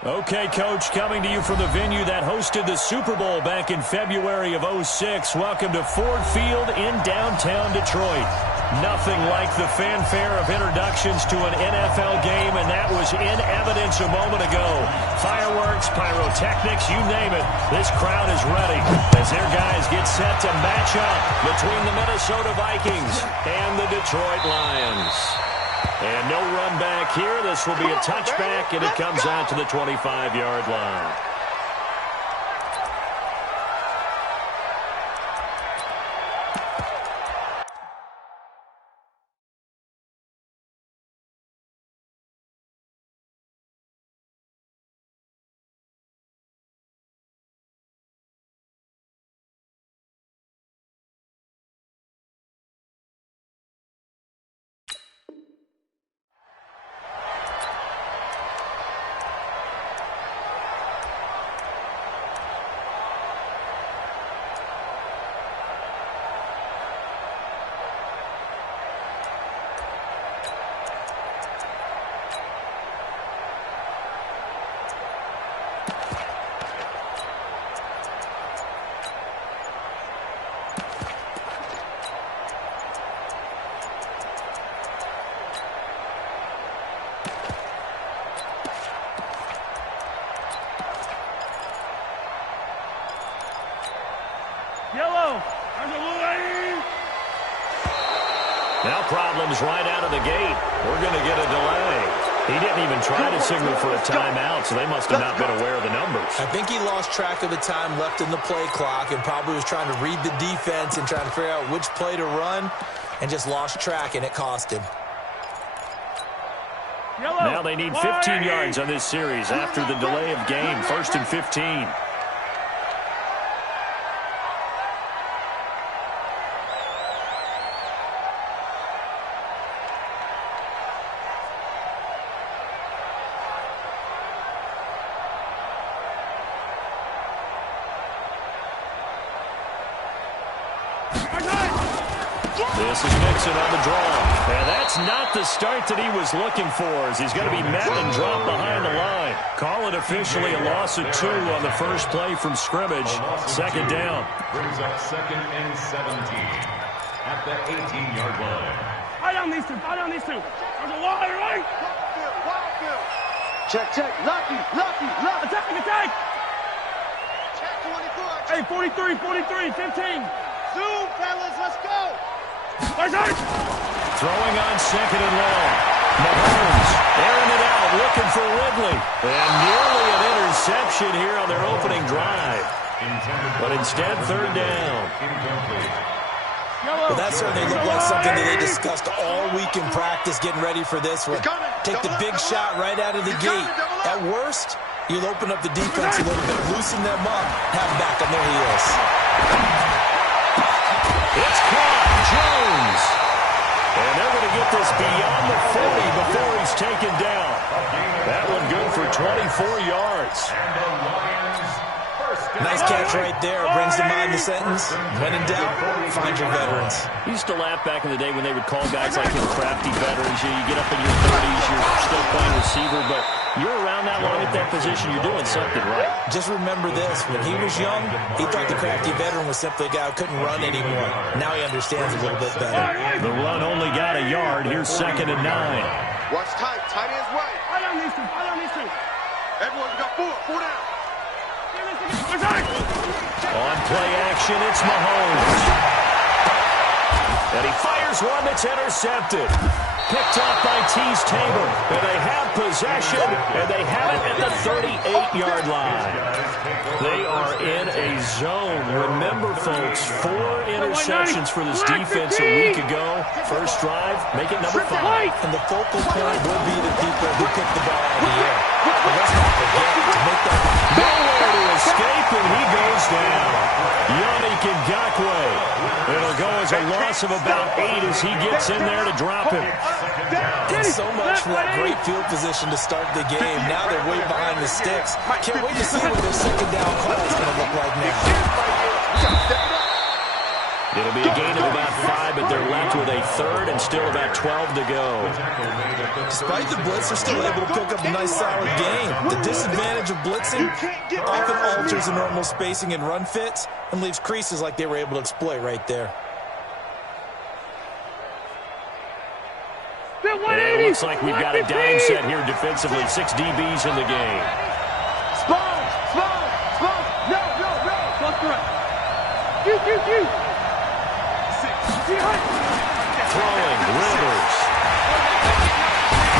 Okay, Coach, coming to you from the venue that hosted the Super Bowl back in February of '06. Welcome to Ford Field in downtown Detroit. Nothing like the fanfare of introductions to an NFL game, and that was in evidence a moment ago. Fireworks, pyrotechnics, you name it. This crowd is ready as their guys get set to match up between the Minnesota Vikings and the Detroit Lions. And no run back here. This will be a touchback, and it comes out to the 25-yard line. Now problems right out of the gate. We're going to get a delay. He didn't even try to signal for a timeout, so they must have not been aware of the numbers. I think he lost track of the time left in the play clock and probably was trying to read the defense and trying to figure out which play to run and just lost track, and it cost him. Now they need 15 yards on this series after the delay of game. 1st and 15. This is Mixon on the draw. And that's not the start that he was looking for, as he's going to be met and dropped behind the line. Call it officially a loss of 2 on the first play from scrimmage. 2nd down. Brings up 2nd and 17 at the 18-yard line. Eye on these two. There's a wire, right? Check. Lucky. Attack. Check 24. Hey, 43, 15. Zoom, fellas, let's go. Throwing on 2nd and long. Mahomes airing it out, looking for Ridley. And nearly an interception here on their opening drive. But instead, 3rd down. Well, that certainly looked like something that they discussed all week in practice, getting ready for this one. Take the big shot right out of the gate. At worst, you'll open up the defense a little bit, loosen them up, have them back on their heels. It's caught. Jones. And they're going to get this beyond the 40 before he's taken down. That one good for 24 yards. Nice catch right there. Brings to mind the sentence, when in doubt, find your veterans. He used to laugh back in the day when they would call guys like him crafty veterans. You get up in your 30s, you're still playing receiver, but you're around that long at that position, you're doing something right. Just remember this. When he was young, he thought the crafty veteran was simply a guy who couldn't run anymore. Now he understands a little bit better. The run only got a yard. Here's 2nd and 9. Watch tight. Tight ends right. Eye on these two. Everyone's got 4 down. On play action, it's Mahomes. And he fires one that's intercepted. Picked off by Tease Tabor. And they have possession, and they have it at the 38-yard line. They are in a zone. Remember, folks, 4 interceptions for this defense a week ago. First drive, make it number 5. And the focal point will be the people who pick the ball out of the air. But let's not forget to make that. Nowhere to escape, and he goes down. Yannick Ngakoue. It'll go as a loss of about 8 as he gets in there to drop him. And so much for that great field position to start the game. Now they're way behind the sticks. Can't wait to see what their 2nd down call is going to look like now. It'll be a gain of about 5, but they're left with a third and still about 12 to go. Despite the blitz, they're still able to pick up a nice solid gain. The disadvantage of blitzing often alters the normal spacing and run fits and leaves creases like they were able to exploit right there. It looks like we've got a dime set here defensively. 6 DBs in the game. Spawn! No! Close correct. Throwing, Rivers.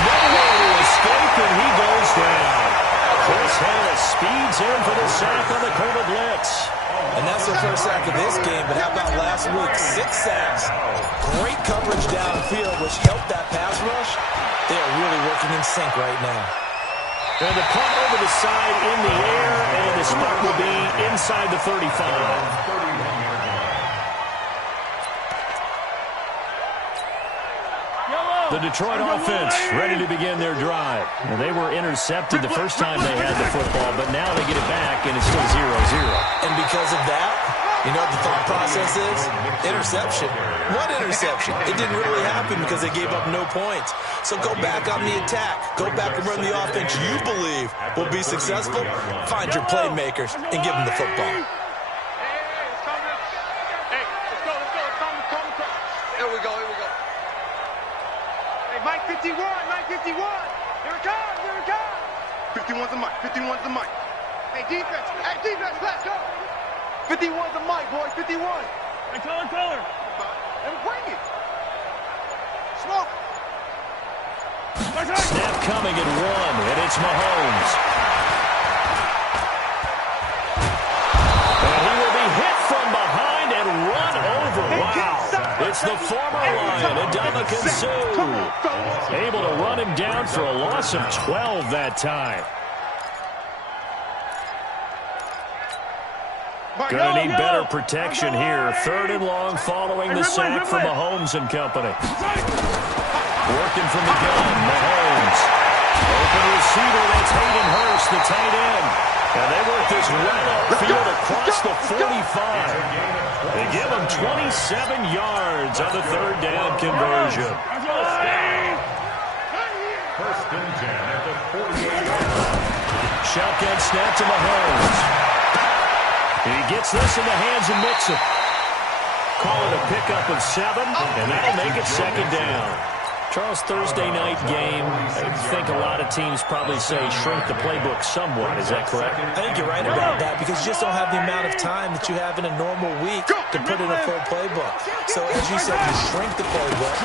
Nowhere to escape, and he goes down. Chris Harris speeds in for the sack on the corner blitz. And that's their first sack of this game, but how about last week? 6 sacks. Great coverage downfield, which helped that pass rush. They are really working in sync right now. And the punt over the side in the air, and the spot will be inside the 35. The Detroit offense ready to begin their drive. And they were intercepted the first time they had the football, but now they get it back, and it's still 0-0. And because of that, you know what the thought process is? Interception. What interception? It didn't really happen because they gave up no points. So go back on the attack. Go back and run the offense you believe will be successful. Find your playmakers and give them the football. Here we go. Hey, Mike 51. Here it comes. 51's the mic. Hey, defense, let's go. 51's the mic, boys. 51. Hey, color. And bring it. Smoke. Snap coming at 1, and it's Mahomes. And he will be hit from behind and run over. Wow. It's the former Lion, Ndamukong Suh. Able to run him down for a loss of 12 that time. Gonna need better protection here. 3rd and long following the sack from Mahomes and company. Working from the gun, Mahomes. Open receiver, that's Hayden Hurst, the tight end. And they work this right upfield across the 45. They give him 27 yards on the 3rd down conversion. First and 10 at the 48-yard. Shotgun snap to Mahomes. He gets this in the hands of Mixon. Call it a pickup of 7, and that'll make it 2nd down. Charles, Thursday night game, I think a lot of teams probably say shrink the playbook somewhat. Is that correct? I think you're right about that because you just don't have the amount of time that you have in a normal week to put in a full playbook. So as you said, you shrink the playbook,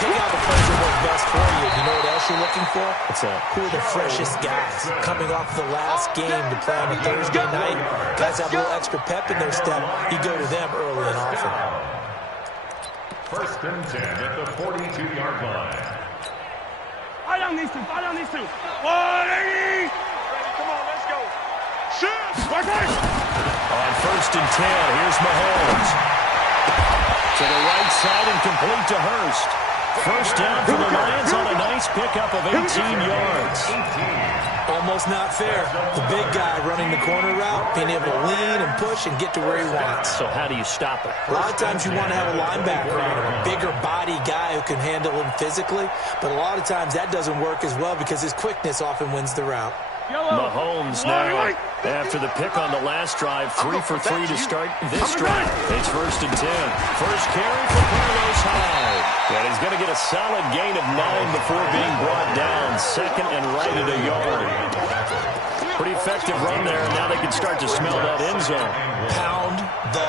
pick out the plays that work best for you. You know what else you're looking for? What's that? Who are the freshest guys coming off the last game to play on a Thursday night? Guys have a little extra pep in their step. You go to them early and often. First and 10 at the 42-yard line. Fight on these two. 180. Come on, let's go. Shoot. On 1st and 10, here's Mahomes. To the right side and complete to Hurst. First down for the Lions on a nice pickup of 18 yards. Almost not fair. The big guy running the corner route, being able to lean and push and get to where he wants. So how do you stop it? A lot of times you want to have a linebacker on him, a bigger body guy who can handle him physically, but a lot of times that doesn't work as well because his quickness often wins the route. Mahomes now, after the pick on the last drive, 3 for 3 to start this drive. It's 1st and 10. First carry for Carlos Hyde. And he's going to get a solid gain of 9 before being brought down. 2nd and right at a yard. Pretty effective run there, and now they can start to smell that end zone. Pound the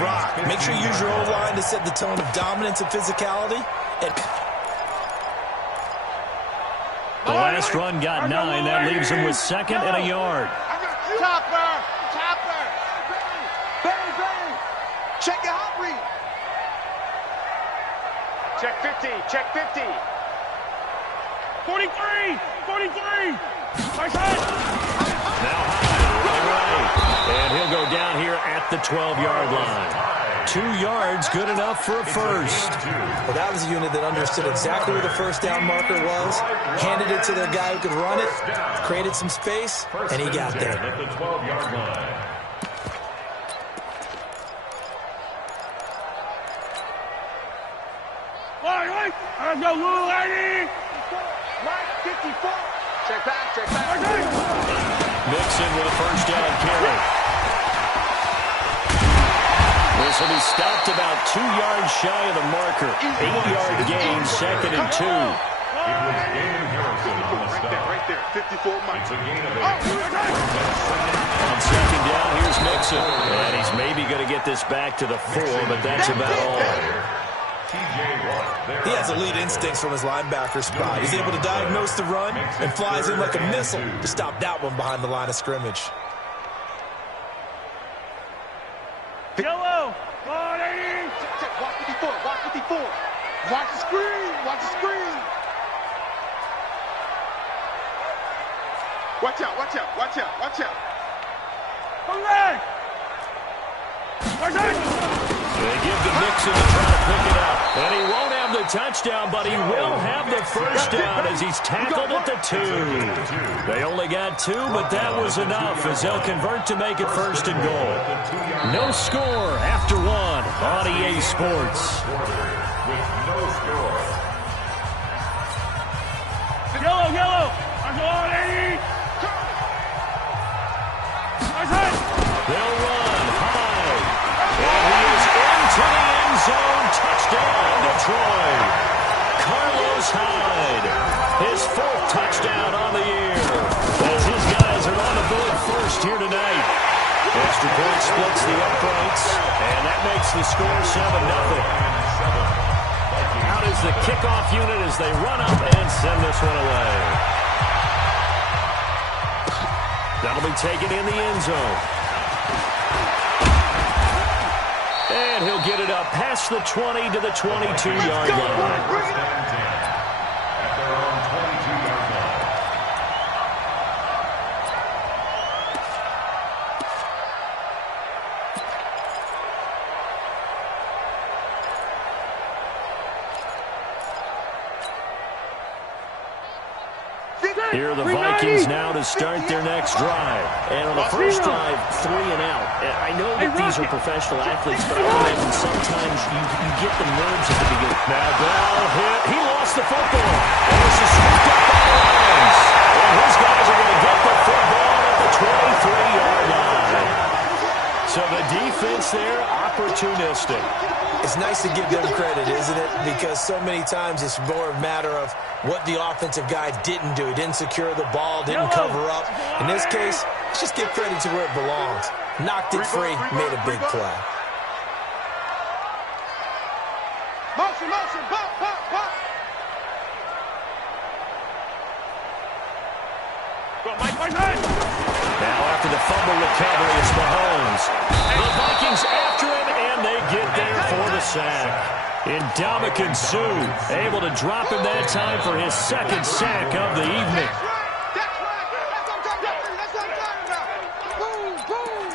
rock. Make sure you use your O-line to set the tone of dominance and physicality. The last run got 9. That leaves him with 2nd and a yard. Topper. Bang. Check your hot read. Check 50. 43. Now Hyde, right. And he'll go down here at the 12-yard line. 2 yards, good enough for a first. Well, that was a unit that understood exactly where the first down marker was, handed it to their guy who could run it, created some space, and he got there. At the 12-yard line. Let's go, little lady. Mike, 54. Check back, check back. Mixon with a first down carry. This will be stopped about 2 yards shy of the marker. 8-yard gain, 2nd and 2. It was Damon Harrison on the stop. Right there, 54 Mike. It's a gain of 8. On 2nd down, here's Mixon. And he's maybe going to get this back to the 4, but that's about all. He has elite instincts from his linebacker spot. He's able to diagnose the run and flies in like a missile to stop that one behind the line of scrimmage. Yellow. Come on, 80. Check, watch 54, watch 54. Watch the screen, watch the screen. Watch out, watch out, watch out, watch out. Come back. They give to Mixon to try to pick it up. And he won't have the touchdown, but he will have the first down as he's tackled at the 2. They only got 2, but that was enough as they'll convert to make it 1st and goal. No score after 1 on EA Sports. Yellow, yellow. Come on, 80. They'll run high. And he is into the end zone. Touchdown, Detroit. Carlos Hyde, his 4th touchdown on the year. As his guys are on the board first here tonight. Extra point splits the uprights, and that makes the score 7-0. Out is the kickoff unit as they run up and send this one away. That'll be taken in the end zone. And he'll get it up past the 20 to the 22-yard line. Here are the Vikings now to start their next drive. And on the first drive, 3 and out. I know that these are professional athletes, but I imagine sometimes you get the nerves at the beginning. Now Bell hit. He lost the football. And this is scooped up by the Lions. And his guys are going to get the football at the 23-yard line. So the defense there, opportunistic. It's nice to give them credit, isn't it? Because so many times it's more a matter of what the offensive guy didn't do. He didn't secure the ball, didn't cover up. In this case, let's just give credit to where it belongs. Knocked it free, made a big play. Motion, motion, bump, bump, bump. Now after the fumble recovery, it's Mahomes. The Vikings after him, and they get there for the sack. Ndamukong Suh able to drop him that time for his 2nd sack of the evening. That's right. That's what I'm talking about. That's what I'm talking about. Boom, boom.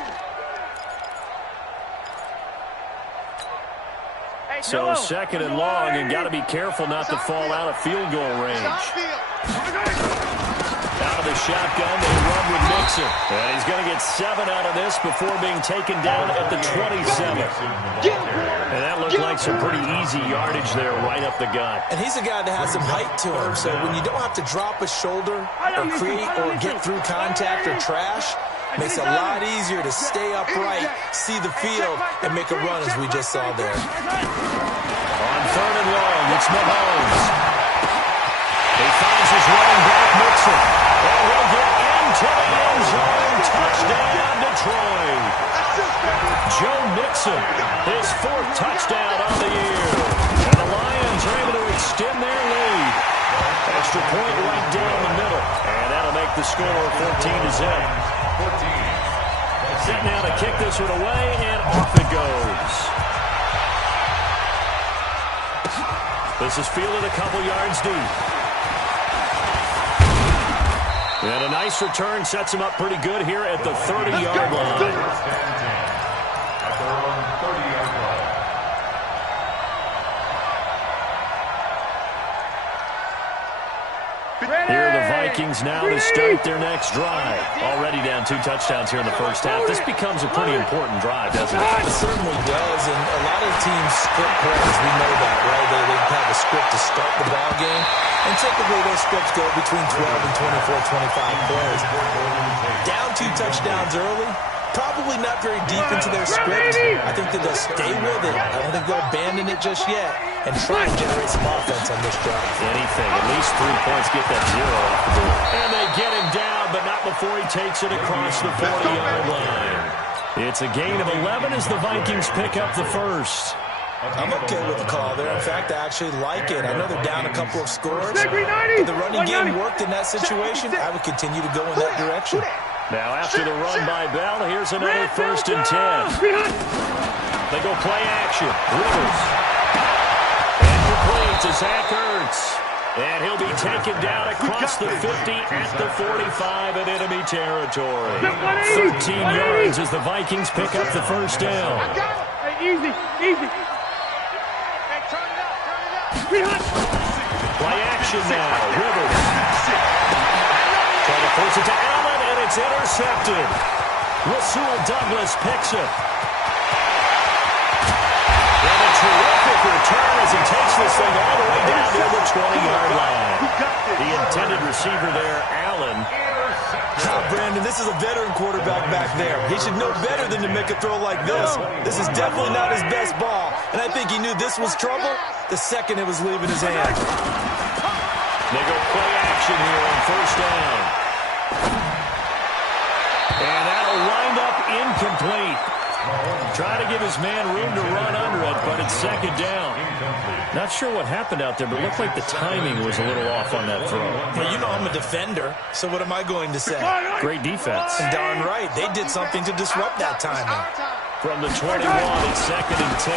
Hey, So 2nd and long, and got to be careful not to fall out of field goal range. Out of the shotgun, they run with Mixon. And he's going to get 7 out of this before being taken down at the 27. And that looked like some pretty easy yardage there right up the gut. And he's a guy that has some height to him, so when you don't have to drop a shoulder or create or get through contact or trash, makes it a lot easier to stay upright, see the field, and make a run as we just saw there. On 3rd and long, it's Mahomes. He finds his running back, Mixon. And he'll get into the end zone. Touchdown, Detroit. Joe Mixon, his 4th touchdown on the year. And the Lions are able to extend their lead. Extra point right down the middle. And that'll make the score 14-0. Set now to kick this one away, and off it goes. This is fielded a couple yards deep. And a nice return sets him up pretty good here at the 30-yard line. Here are the Vikings now to start their next drive. Already down 2 touchdowns here in the first half. This becomes a pretty important drive, doesn't it? It certainly does, and a lot of teams script plays. We know that, right? They have a script to start the ball game, and typically those scripts go between 12 and 24, 25 plays. Down 2 touchdowns early, probably not very deep into their script. I think that they'll stay with it. I don't think they'll abandon it just yet and try and generate some offense on this drive. Anything. At least 3 points, get that 0 off the board. And they get him down, but not before he takes it across the 40-yard line. It's a gain of 11 as the Vikings pick up the first. I'm okay with the call there. In fact, I actually like it. I know they're down a couple of scores, but the running game worked in that situation. I would continue to go in that direction. Now, after the run by Bell, here's another 1st and 10. They go play action. Rivers. And complete to Zach Ertz. And he'll be taken down across the 50 at the 45 in enemy territory. 13 yards as the Vikings pick up the first down. Easy, easy. Play action now. Rivers. Trying to force it to Allen, and it's intercepted. Rasul Douglas picks it. And a terrific return as he takes this thing all the way down to the 20-yard line. The intended receiver there, Allen. Brandon, this is a veteran quarterback back there. He should know better than to make a throw like this. This is definitely not his best ball, and I think he knew this was trouble the second it was leaving his hand. They go play action here on first down. And that'll wind up incomplete. Try to give his man room to run under it, but it's 2nd down. Not sure what happened out there, but it looked like the timing was a little off on that throw. Well, you know I'm a defender, so what am I going to say? Great defense. Darn right. They did something to disrupt that timing. From the 21, it's 2nd and 10.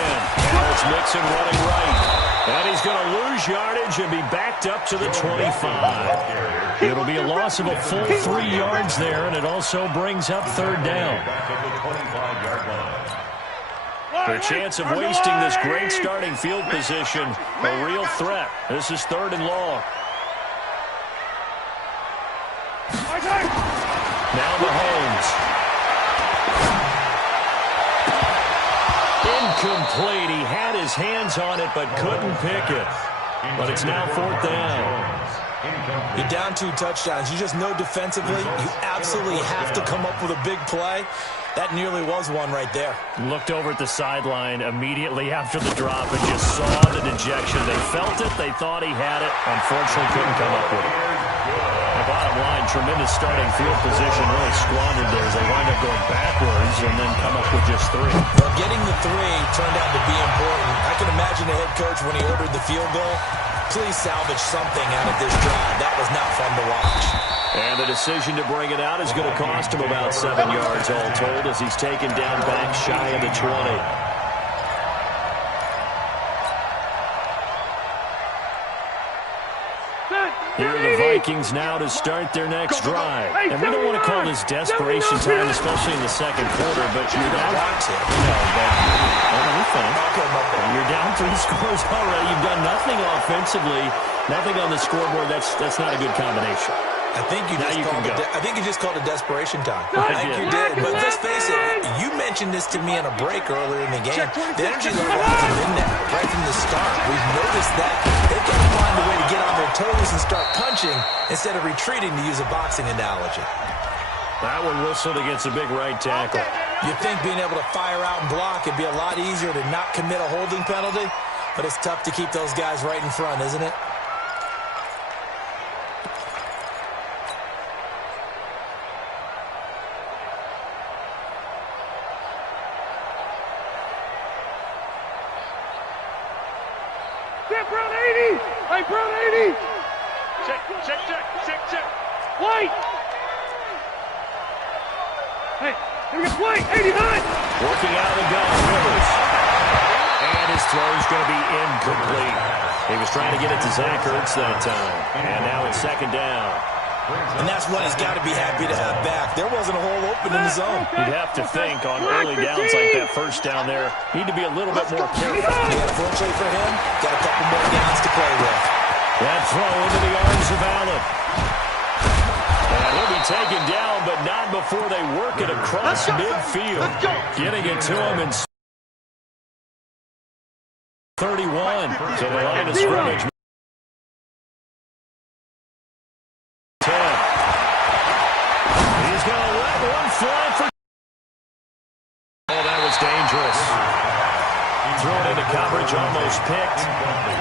Alex Mixon running right. And he's going to lose yardage and be backed up to the 25. It'll be a loss of a full 3 yards there, and it also brings up 3rd down. Their chance of wasting this great starting field position, a real threat. This is 3rd and long. Now Mahomes. Incomplete. He had his hands on it but couldn't pick it. But it's now 4th down. You're down 2 touchdowns. You just know defensively you absolutely have to come up with a big play. That nearly was one right there. Looked over at the sideline immediately after the drop and just saw the dejection. They felt it. They thought he had it. Unfortunately, couldn't come up with it. The bottom line, tremendous starting field position, really squandered there as they wind up going backwards and then come up with just 3. Well, getting the 3 turned out to be important. I can imagine the head coach when he ordered the field goal. Please salvage something out of this drive. That was not fun to watch. And the decision to bring it out is going to cost him about 7 yards all told as he's taken down back shy of the 20. Here are the Vikings now to start their next drive. And we don't want to call this desperation time, especially in the 2nd quarter, but you're down. You're down 3 scores already. You've done nothing offensively, nothing on the scoreboard. That's not a good combination. I think you just called it desperation time. I think did. you did. But let's face it, you mentioned this to me in a break earlier in the game. The energy level hasn't been there right from the start. We've noticed that. They've got to find a way to get on their toes and start punching instead of retreating, to use a boxing analogy. That one whistled against a big right tackle. You'd think being able to fire out and block would be a lot easier to not commit a holding penalty, but it's tough to keep those guys right in front, isn't it? Brown 80! Hey, Brown 80! Check. White! Hey, here we go, White, 89! Working out of the gun, Rivers. And his throw's going to be incomplete. He was trying to get it to Zach Ertz that time. And now it's 2nd down. And that's what he's got to be happy to have back. There wasn't a hole open in the zone. You'd have to think on early downs like that first down there, need to be a little bit more careful. Yeah, fortunately for him, got a couple more downs to play with. That throw into the arms of Allen. taken down, but not before they work it across midfield. Getting it to him in 31 to the line of scrimmage. 10. He's going to let one fly for... Oh, that was dangerous. Thrown into coverage, almost picked,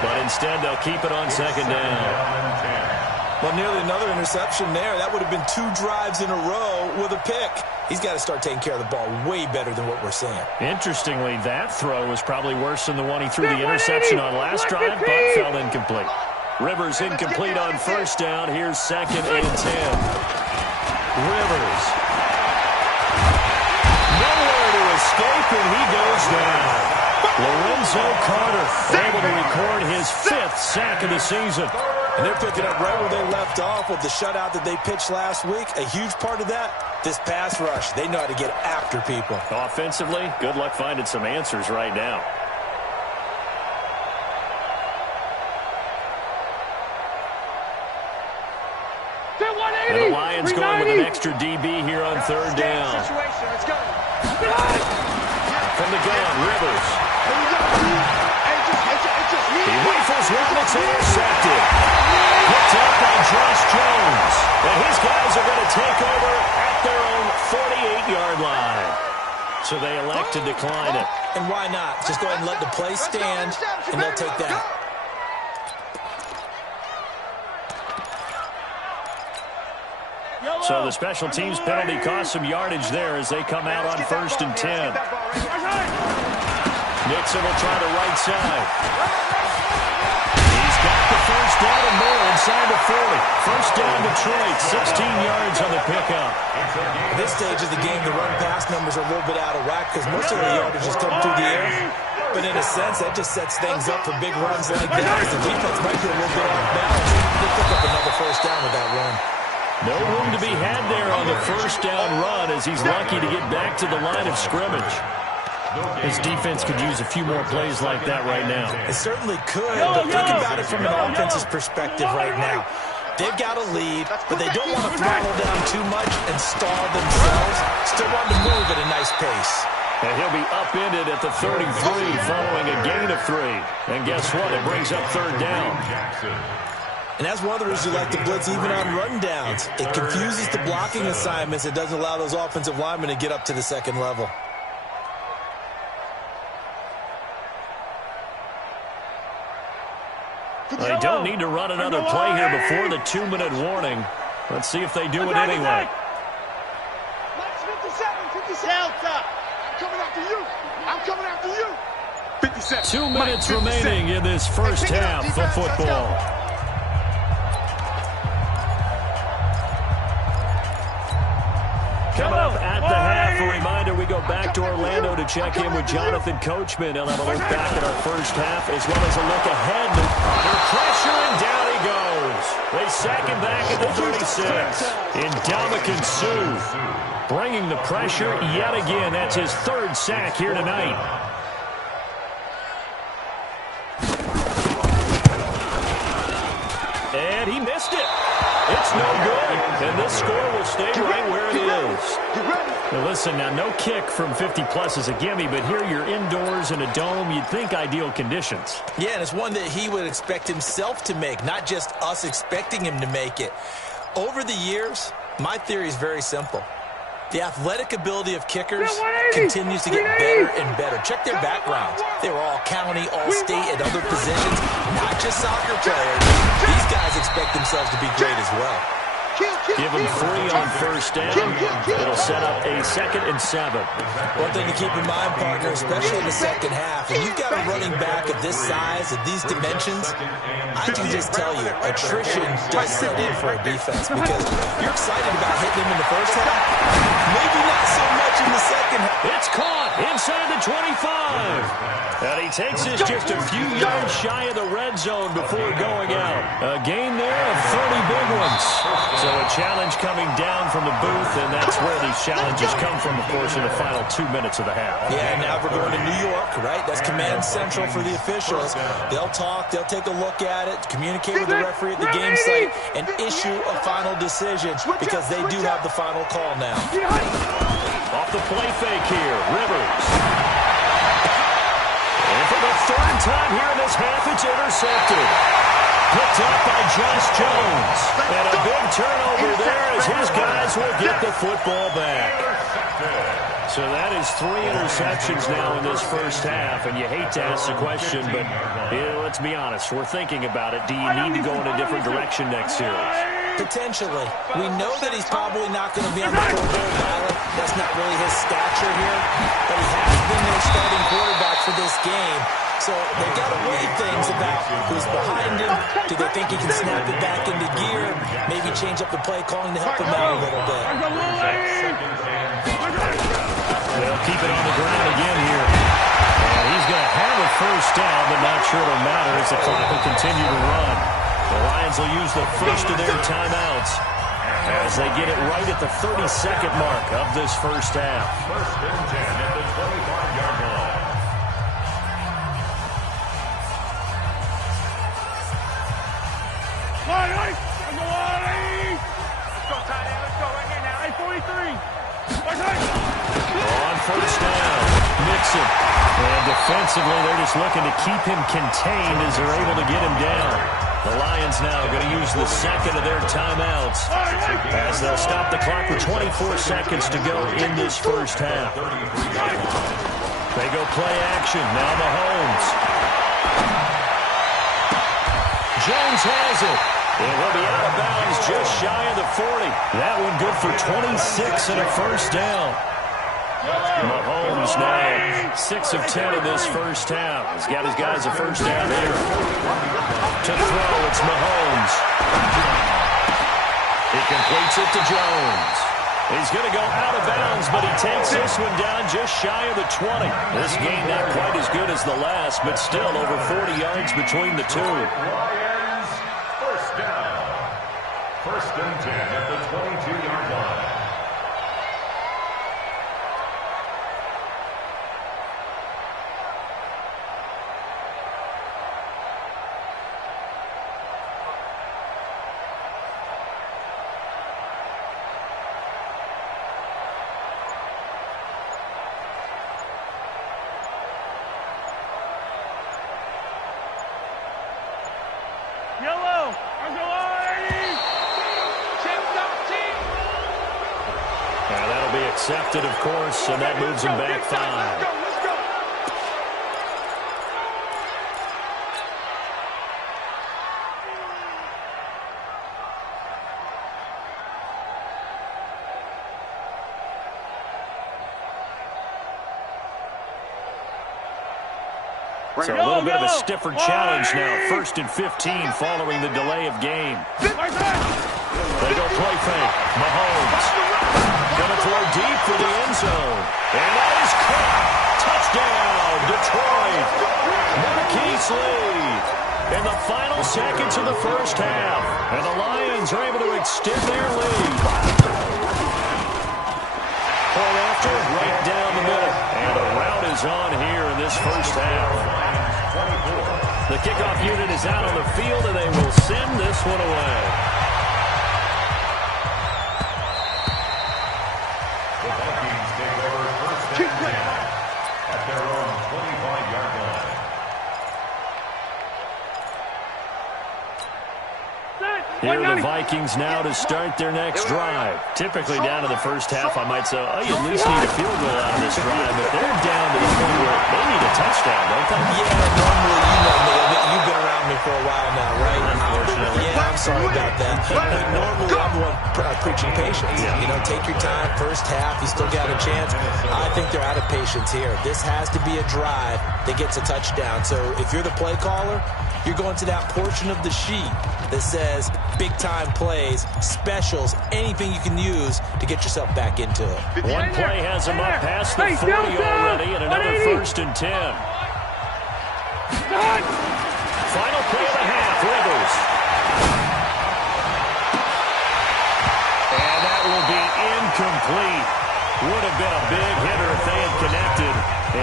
but instead they'll keep it on second down. Well, nearly another interception there. That would have been 2 drives in a row with a pick. He's got to start taking care of the ball way better than what we're seeing. Interestingly, that throw was probably worse than the one he threw the interception on last drive, but fell incomplete. Rivers incomplete on first down. Here's 2nd and 10. Rivers. Nowhere to escape, and he goes down. Lorenzo Carter able to record his 5th sack of the season. And they're picking up right where they left off with the shutout that they pitched last week. A huge part of that, this pass rush. They know how to get after people. Offensively, good luck finding some answers right now. And the Lions going with an extra DB here on 3rd down. From the gun, Rivers. He rifles one, it's intercepted. Picked up by Josh Jones. And his guys are going to take over at their own 48-yard line. So they elect to decline it. And why not? Just go ahead and let the play stand, and they'll take that. So the special teams penalty cost some yardage there as they come out on 1st and 10. Nixon will try the right side. He's got the first down and more inside the 40. First down Detroit, 16 yards on the pickup. At this stage of the game, the run-pass numbers are a little bit out of whack because most of the yardage has come through the air. But in a sense, that just sets things up for big runs like that. The defense might be a little bit off balance. They'll pick up another first down with that run. No room to be had there on the first down run as he's lucky to get back to the line of scrimmage. His defense could use a few more plays like that right now. It certainly could, but think about it from an offense's perspective right now. They've got a lead, but they don't want to throttle down too much and stall themselves. Still want to move at a nice pace. And he'll be upended at the 33 following a gain of 3. And guess what? It brings up 3rd down. And that's one of the reasons you like to blitz even on rundowns. It confuses the blocking assignments. It doesn't allow those offensive linemen to get up to the 2nd level. They don't need to run another play here before the 2-minute warning. Let's see if they do it anyway. 57. I'm coming after you. I'm coming after you. 57. 2 minutes remaining in this first half of football. Coming up at the half, a reminder, we go back to Orlando to check in with Jonathan Coachman. He'll have a look back at our first half as well as a look ahead. Under pressure, and down he goes. They sack him back at the 36. Ndamukong Suh bringing the pressure yet again. That's his 3rd sack here tonight. And he missed it. It's no good. And this score will stay right where it is. Now listen, now no kick from 50-plus is a gimme, but here you're indoors in a dome. You'd think ideal conditions. Yeah, and it's one that he would expect himself to make, not just us expecting him to make it. Over the years, my theory is very simple. The athletic ability of kickers continues to get better and better. Check their backgrounds. They were all county, all state, and other positions, not just soccer players. These guys expect themselves to be great as well. Give him 3 on first down. It'll set up a 2nd and 7. One thing to keep in mind, partner, especially in the second half, and you've got a running back of this size, of these dimensions, I can just tell you, attrition does set in for a defense because you're excited about hitting him in the first half, maybe not so much in the second half. It's caught inside the 25. And he takes us just a few yards shy of the red zone before going out. A gain there of 30 big ones. So a challenge coming down from the booth, and that's where these challenges come from, of course, in the final 2 minutes of the half. Yeah, now we're going to New York, right? That's command central for the officials. They'll talk, they'll take a look at it, communicate with the referee at the game site, and issue a final decision because they do have the final call now. Off the play fake here, Rivers. And for the third time here in this half, it's intercepted. Picked up by Josh Jones. And a big turnover there as his guys will get the football back. So that is 3 interceptions now in this first half. And you hate to ask the question, but let's be honest. We're thinking about it. Do you need to go in a different direction next series? Potentially. We know that he's probably not going to be on the Pro Bowl ballot. That's not really his stature here. But he has been their starting quarterback for this game. So they've got to weigh things about who's behind him. Do they think he can snap it back into gear? Maybe change up the play calling to help him out a little bit. They'll keep it on the ground again here. And he's going to have a first down, but not sure it'll matter as the clock will continue to run. The Lions will use the first of their timeouts as they get it right at the 32nd mark of this first half. First and 10 at the 25-yard line. Let's go, tight end. Let's go right here now. 43. On first down, Mixon. And defensively, they're just looking to keep him contained as they're able to get him down. The Lions now going to use the second of their timeouts as they'll stop the clock with 24 seconds to go in this first half. They go play action. Now Mahomes. Jones has it. It will be out of bounds just shy of the 40. That one good for 26 and a first down. Mahomes now 6 of 10 in this first half. He's got his guys a first down here. To throw, it's Mahomes. He completes it to Jones. He's going to go out of bounds, but he takes this one down just shy of the 20. This game not quite as good as the last, but still over 40 yards between the two. Lions, first down. First and 10 at the 22-yard line. Yellow. Now that'll be accepted, of course, and that moves him back 5. Let's go. So a little bit of a stiffer challenge now. First and 15 following the delay of game. They go play fake. Mahomes going to throw deep for the end zone. And that is caught. Touchdown, Detroit. Marquise Lee in the final seconds of the first half. And the Lions are able to extend their lead. Point after, right down the middle. And the route is on here in this first half. The kickoff unit is out on the field, and they will send this one away. The Vikings take over first and 10 at their own 25-yard line. Here are the Vikings now to start their next drive. Typically down to the first half, I might say, oh, you at least need a field goal out of this drive. But they're down to the point where they need a touchdown, don't they? Yeah, normally, you know me. You've been around me for a while now, right? Unfortunately. Yeah, I'm sorry about that. Normally, I'm the one preaching patience. Yeah. You know, take your time. First half, you still got a chance. I think they're out of patience here. This has to be a drive that gets a touchdown. So if you're the play caller, you're going to that portion of the sheet that says big-time plays, specials, anything you can use to get yourself back into it. One play has them up past the 40 already, and another first and 10. Final play of the half, Rivers. have been a big hitter if they had connected.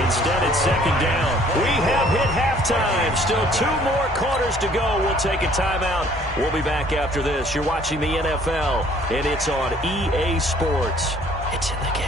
Instead, it's second down. We have hit halftime. Still 2 more quarters to go. We'll take a timeout. We'll be back after this. You're watching the NFL, and it's on EA Sports. It's in the game.